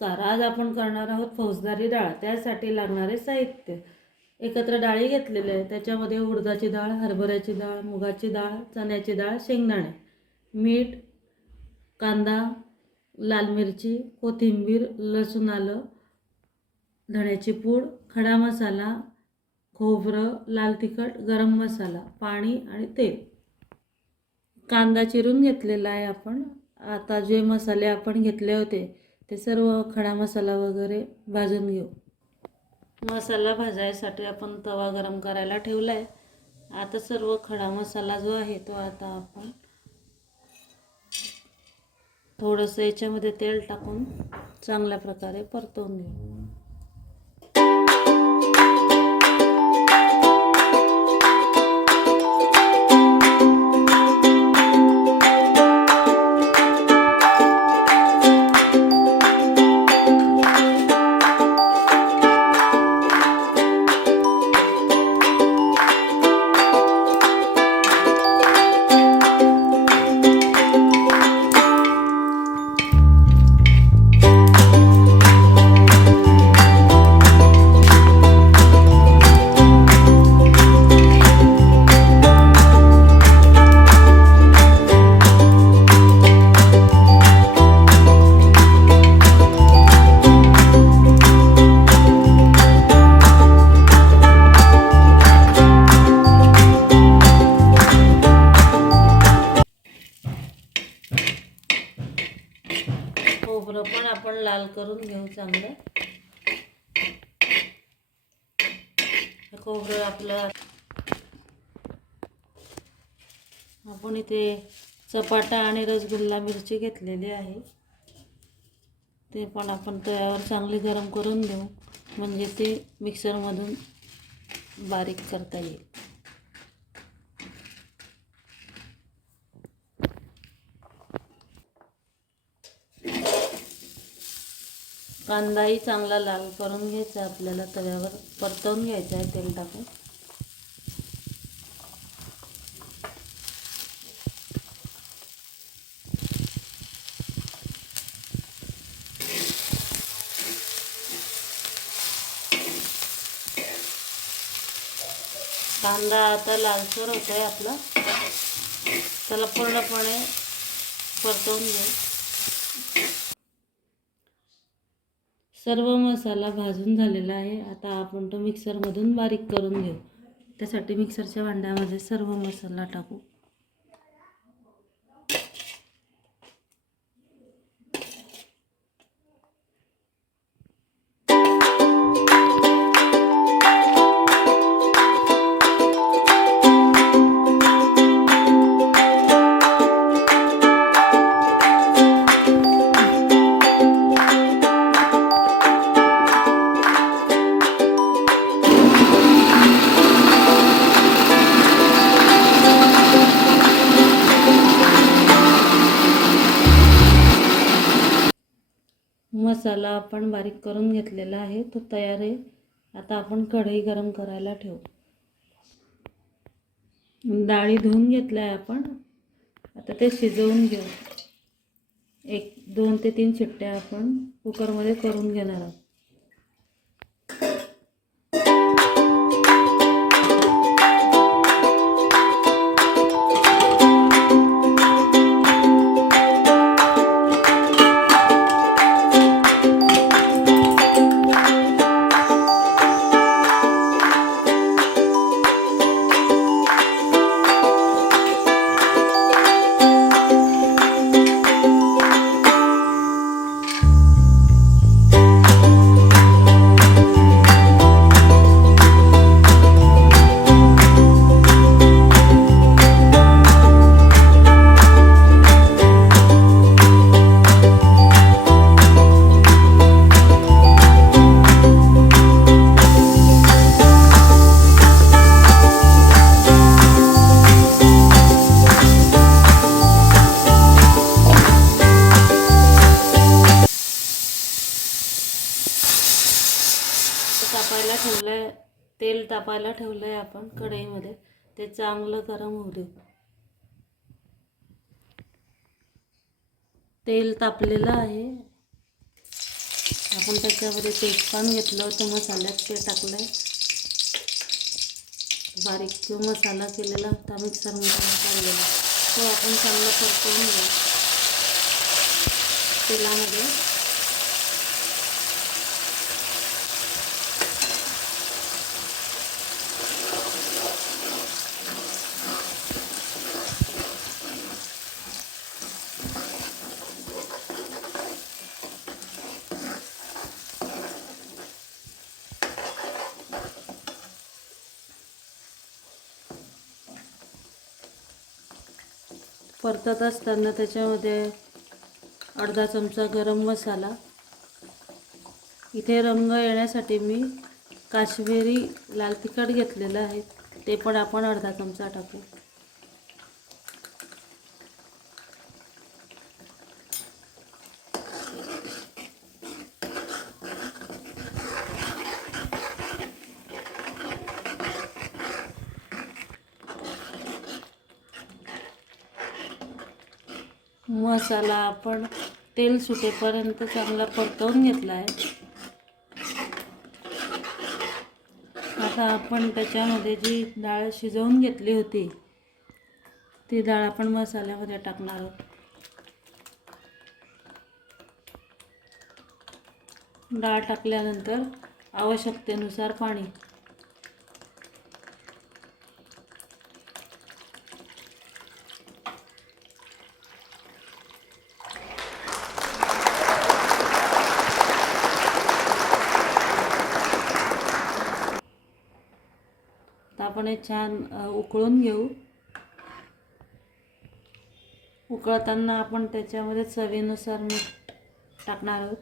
नमस्कार. आज आपण करणार आहोत फौजदारी डाळ. त्यासाठी लागणारे साहित्य: एकत्र डाळी घेतलेले आहे. त्याच्यामध्ये उडदाची डाळ, हरभऱ्याची डाळ, मुगाची डाळ, चण्याची डाळ, शेंगदाणे, मीठ, कांदा, लाल मिरची, कोथिंबीर, लसूण, आलं, धण्याची पूड, खडा मसाला, खोबरं, लाल तिखट, गरम मसाला, पाणी आणि तेल. कांदा चिरून घेतलेला आहे आपण. आता जे मसाले आपण घेतले होते ते सर्व खडा मसाला वगैरे भाजून घेऊ. मसाला भाजायसाठी आपण तवा गरम करायला ठेवला आहे. आता सर्व खडा मसाला जो आहे तो आता आपण थोडंसं याच्यामध्ये तेल टाकून चांगल्या प्रकारे परतवून घेऊ. खोबरं पण आपण लाल करून घेऊ चांगलं. खोबरं आपलं आपण इथे चपाटा आणि रसगुल्ला मिरची घेतलेली आहे. ते पण आपण तव्यावर चांगली गरम करून घेऊ, म्हणजे ते मिक्सरमधून बारीक करता येईल. कांदाही चांगला लाल करून घ्यायचा, आपल्याला तव्यावर परतवून घ्यायचा आहे तेल टाकून. कांदा आता लालसर होत आहे आपला, त्याला पूर्णपणे परतवून घेऊ. सर्व मसाला भाजून झालेला आहे. आता आपण तो मिक्सरमधून बारीक करून घेऊ. त्यासाठी मिक्सरच्या भांड्यामध्ये सर्व मसाला टाकू. मसाला आपण बारीक करून घेतलेला आहे, तो तयार आहे. आता आपण कढई गरम करायला ठेवू. डाळी धुवून घेतल्या आहे आपण. आता ते शिजवून घेऊ. 2 ते 3 शिट्ट्या आपण कुकरमध्ये करून घेणार आहोत. तेल तापायला ठेवलंय आपण कढईमध्ये. ते चांगलं गरम होऊ दे. तेल तापलेलं आहे. आपण त्याच्यामध्ये तेजपान घेतलं होतं मसाल्यात, ते टाकलं आहे. बारीक मसाला केलेला होता मिक्सरमध्ये काढलेला, तो आपण चांगला परतवून घेऊ तेलामध्ये. परतत असताना त्याच्यामध्ये अर्धा चमचा गरम मसाला. इथे रंग येण्यासाठी मी काश्मीरी लाल तिखट घेतलेलं आहे, ते पण आपण अर्धा चमचा टाकू. मसाला आपण तेल सुटेपर्यंत चांगला परतवून घेतला आहे. आता आपण त्याच्यामध्ये जी डाळ शिजवून घेतली होती ती डाळ आपण मसाल्यामध्ये टाकणार आहोत. डाळ टाकल्यानंतर आवश्यकतेनुसार पाणी. आपण हे छान उकळून घेऊ. उकळताना आपण त्याच्यामध्ये चवीनुसार मीठ टाकणार आहोत.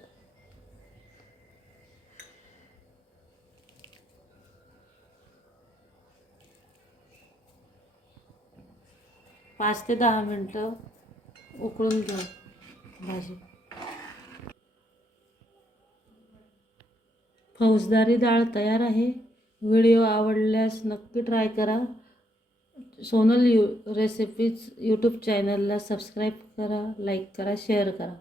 पाच ते 10 मिनटं उकळून घेऊ भाजी. फौजदारी डाळ तयार आहे. व्हिडिओ आवडल्यास नक्की ट्राय करा. सोनल रेसिपीज यूट्यूब चॅनलला सबस्क्राईब करा, लाईक करा, शेअर करा.